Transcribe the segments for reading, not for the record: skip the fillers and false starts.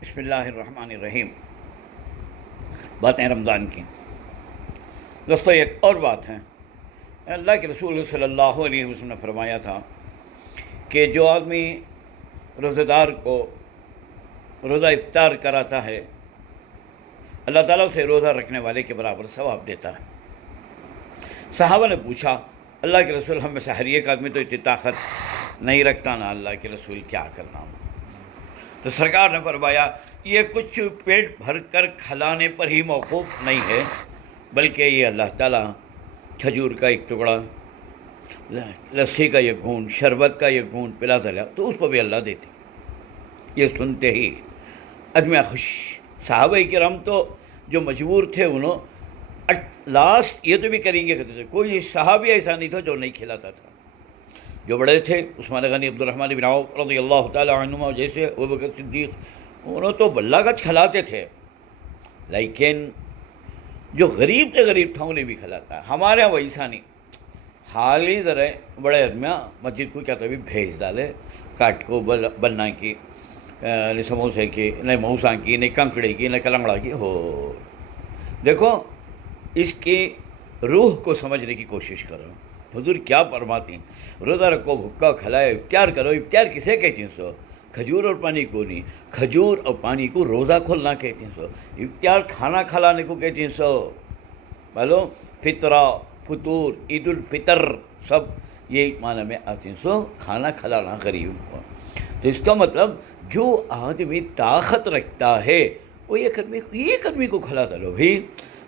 بسم اللہ الرحمن الرحیم۔ باتیں رمضان کی دوستو، ایک اور بات ہے۔ اللہ کے رسول صلی اللہ علیہ وسلم نے فرمایا تھا کہ جو آدمی روزہ دار کو روزہ افطار کراتا ہے، اللہ تعالیٰ اسے روزہ رکھنے والے کے برابر ثواب دیتا ہے۔ صحابہ نے پوچھا، اللہ کے رسول، ہم میں سے ہر ایک آدمی تو اتنی طاقت نہیں رکھتا نا، اللہ کے رسول کیا کرنا؟ تو سرکار نے فرمایا، یہ کچھ پیٹ بھر کر کھلانے پر ہی موقوف نہیں ہے، بلکہ یہ اللہ تعالیٰ کھجور کا ایک ٹکڑا، لسی کا یہ گھونٹ، شربت کا یہ گھونٹ پلا دیا تو اس کو بھی اللہ دیتے۔ یہ سنتے ہی آدمی خوش۔ صحابہ کرام تو جو مجبور تھے، انہوں لاسٹ یہ تو بھی کریں گے کہتے تھے۔ کوئی صحابی ایسا نہیں تھا جو نہیں کھلاتا تھا۔ جو بڑے تھے، عثمان غنی، عبد الرحمن بن عوف رضی اللہ تعالی عنہما جیسے، ابوبکر صدیق، انہوں تو بلہ گچ کھلاتے تھے، لیکن جو غریب سے غریب تھا انہیں بھی کھلاتا ہے۔ ہمارے یہاں ویسا نہیں۔ حال ہی ذرا بڑے آدمیاں مسجد کو کیا تو بھی بھیج ڈالے، کاٹ کو بننا کی، نہ سموسے کی، نہ موسا کی، نہ کنکڑی کی، نہ کلنگڑا کی ہو۔ دیکھو، اس کی روح کو سمجھنے کی کوشش کرو۔ حضور کیا فرماتے ہیں؟ روزہ رکھو، بھوکا کھلائے، افطار کرو۔ افطار کسے کہتے ہیں؟ سو کھجور اور پانی کو نہیں، کھجور اور پانی کو روزہ کھولنا کہتے ہیں۔ سو افطار کھانا کھلانے کو کہتے ہیں۔ سو معلوم، فطرہ، فطور، عید الفطر، سب یہ معنی میں آتے ہیں۔ سو کھانا کھلانا غریب کو۔ تو اس کا مطلب جو آدمی طاقت رکھتا ہے وہ ایک آدمی کو کھلا دو بھی۔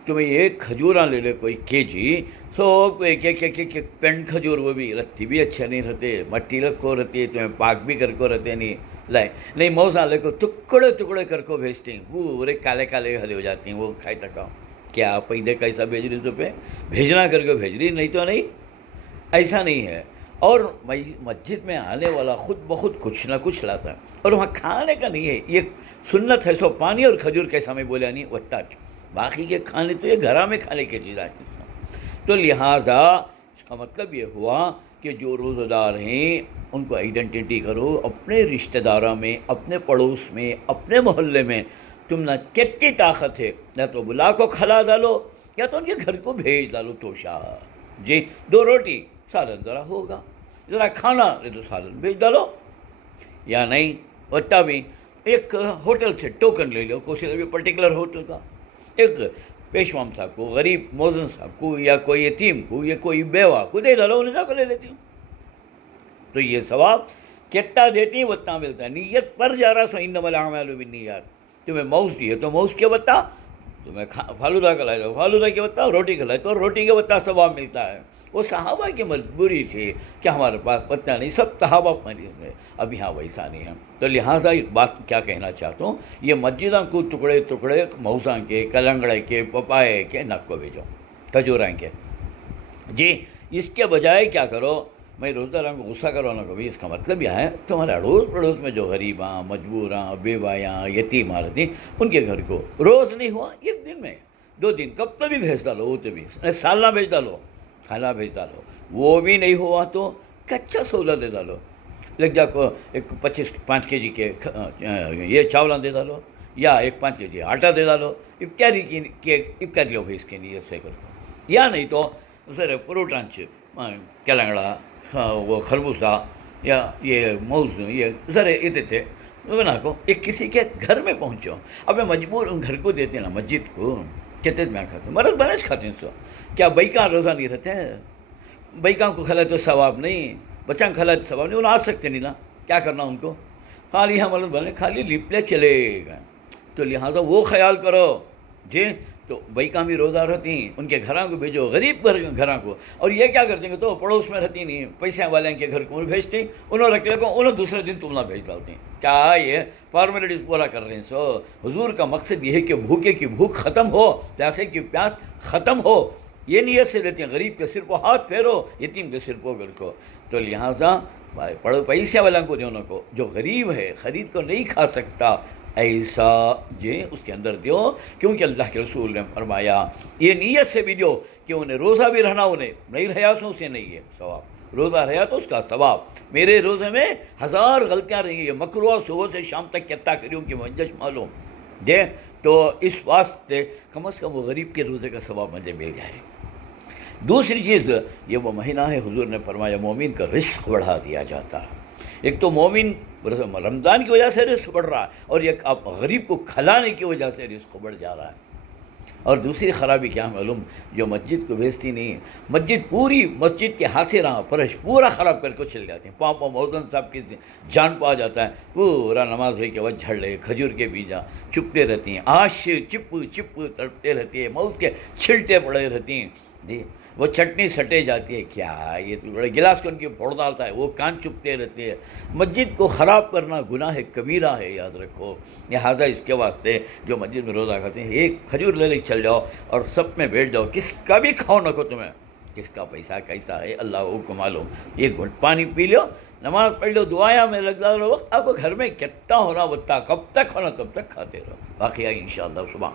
تمہیں ایک کھجوراں لے لے کوئی کے جی، سو ایک پینٹ کھجور، وہ بھی رتی بھی اچھے نہیں رہتے، مٹی لگ کو رہتی ہے، تمہیں پاک بھی کر کو رہتے نہیں لائے نہیں، موسا لے کو ٹکڑے ٹکڑے کر کو بھیجتے ہیں، پورے کالے کالے ہلے ہو جاتی ہیں، وہ کھائے تکا کیا پہلے کیسا بھیج رہی تو پہ بھیجنا کر کے بھیج رہی، نہیں تو نہیں، ایسا نہیں ہے۔ اور مسجد میں آنے والا خود بخود کچھ نہ کچھ لاتا ہے، اور وہاں کھانے کا نہیں ہے، یہ سنت ہے۔ سو پانی اور کھجور کیسا میں بولا نہیں وہ ٹچ، باقی کے کھانے تو یہ گھرا میں کھانے کی چیز آتی ہے۔ تو لہٰذا اس کا مطلب یہ ہوا کہ جو روزہ دار ہیں ان کو آئیڈینٹی کرو، اپنے رشتہ داروں میں، اپنے پڑوس میں، اپنے محلے میں تم نہ کتنی طاقت ہے، یا تو بلا کو کھلا ڈالو یا تو ان کے گھر کو بھیج ڈالو توشا، جی 2 روٹی، سالن ذرا ہوگا، ذرا کھانا نہیں تو سالن بھیج ڈالو، یا نہیں وٹا بھی ایک ہوٹل سے ٹوکن لے لو، کسی بھی پرٹیکولر ہوٹل کا، ایک پیشوام صاحب کو، غریب موزن صاحب کو، یا کوئی یتیم کو، یا کوئی بیوہ کو دے ڈالو، انہیں جا کو لے لیتی ہوں۔ تو یہ ثواب کتنا دیتی ہیں اتنا ملتا ہے۔ نیت پر جا رہا سو انما الاعمال بالنیات۔ تمہیں موز دی ہے تو موز کے بتا، تمہیں فالودہ کھلائے تو فالودہ کے بتا، روٹی کھلائے تو روٹی کے بتا ثواب ملتا ہے۔ وہ صحابہ کی مجبوری تھی کہ ہمارے پاس پتہ نہیں، سب صحابہ مریض میں، اب یہاں ویسا نہیں ہے۔ تو لہٰذا ایک بات کیا کہنا چاہتا ہوں، یہ مسجدوں کو ٹکڑے ٹکڑے موزاں کے، کلنگڑے کے، پپائے کے نک کو بھیجو، کھجوراں کے، جی اس کے بجائے کیا کرو، میں روزہ داروں کو غصہ کروانا کو بھی، اس کا مطلب یہ ہے تمہارے اڑوس پڑوس میں جو غریباں، مجبوراں، بیوایاں، یتیماں رہتی ہیں، ان کے گھر کو روز نہیں ہوا، 1 دن میں 2 دن، کب تو بھی بھیج ڈالو، وہ تو بھی سالنا بھیج ڈالو، کھانا بھیج ڈالو، وہ بھی نہیں ہوا تو کچا سودا دے ڈالو، لگ جا کو ایک 5 کے جی کے یہ چاولاں دے ڈالو، یا ایک 5 کے جی آٹا دے ڈالو، افطاری افطاری لو بھیج کے لیے سے کرو، یا نہیں تو سر پروٹانچ کلنگڑا، وہ خربوزہ، یا یہ موز، یہ ذرے اتنے تھے بنا کو ایک کسی کے گھر میں پہنچو۔ اب میں مجبور ان گھر کو دیتے ہیں نا، مسجد کو کہتے میں کھاتے ہیں، مرد بنچ کھاتے ہیں۔ سو کیا بیکاں روزہ نہیں رہتے ہیں؟ بیکاں کو کھلائے تو ثواب نہیں، بچاں کھلائے تو ثواب نہیں، انہیں آ سکتے نہیں نا، کیا کرنا ان کو؟ خالی ہم مرد بنے، خالی لپلے چلے گئے۔ تو لہٰذا وہ خیال کرو، جی تو بیکاں بھی روزہ رہتی ہیں، ان کے گھراں کو بھیجو، غریب گھراں کو۔ اور یہ کیا کرتے ہیں کہ تو پڑوس میں رہتی نہیں، پیسے والے کے گھر کو بھیجتے ہیں، انہوں رکھ لے کو، انہوں دوسرے دن تم نہ بھیج ڈالتے ہیں۔ کیا یہ فارمیلٹیز پورا کر رہے ہیں؟ سو حضور کا مقصد یہ ہے کہ بھوکے کی بھوک ختم ہو، پیاسے کی پیاس ختم ہو، یہ نیت سے لیتے ہیں۔ غریب کے سر کو ہاتھ پھیرو، یتیم کے سر کو گھر کو۔ تو لہٰذا پیسے والوں کو دونوں کو، جو غریب ہے، خرید کو نہیں کھا سکتا، ایسا جی اس کے اندر دیو، کیونکہ اللہ کے رسول نے فرمایا یہ نیت سے بھی دیو کہ انہیں روزہ بھی رہنا، انہیں نہیں رہا سو سے نہیں ہے ثواب۔ روزہ رہا تو اس کا ثواب. میرے روزے میں 1000 غلطیاں رہی ہیں, مکروہ صبح سے شام تک کیا کریوں کہ مجھے معلوم دے, تو اس واسطے کم از کم وہ غریب کے روزے کا ثواب مجھے مل جائے. دوسری چیز, یہ وہ مہینہ ہے حضور نے فرمایا مومن کا رزق بڑھا دیا جاتا ہے. ایک تو مومن رمضان کی وجہ سے رزق بڑھ رہا ہے, اور ایک آپ غریب کو کھلانے کی وجہ سے رزق بڑھ جا رہا ہے. اور دوسری خرابی کیا معلوم, جو مسجد کو بیچتی نہیں ہے, مسجد پوری مسجد کے ہاتھے رہا فرش پورا خراب کر کے چل جاتے ہیں. پاؤں موزن صاحب کی جان پا جاتا ہے, پورا نماز ہوئی کے بعد جھڑ لے, کھجور کے بیجا چپتے رہتی ہیں, آنکھ سے چپ چپ تڑپتے رہتی ہے, موت کے چھلٹے پڑے رہتی ہیں, جی وہ چٹنی سٹے جاتی ہے, کیا یہ تو بڑے گلاس کو ان کی پھوڑ ڈالتا ہے, وہ کان چپتے رہتے ہیں. مسجد کو خراب کرنا گناہ کبیرہ ہے, یاد رکھو. لہٰذا اس کے واسطے جو مسجد میں روزہ کھاتے ہیں, ایک کھجور لے لے چل جاؤ اور سب میں بیٹھ جاؤ, کس کا بھی کھاؤ نہ کھو, تمہیں کس کا پیسہ کیسا ہے اللہ کو معلوم. ایک گھٹ پانی پی لو, نماز پڑھ لو, دعایا میں لگ رہو, وقت آپ کو گھر میں کتنا ہونا بتا, کب تک ہونا تب تک کھاتے رہو. باقی آئی انشاءاللہ صبح.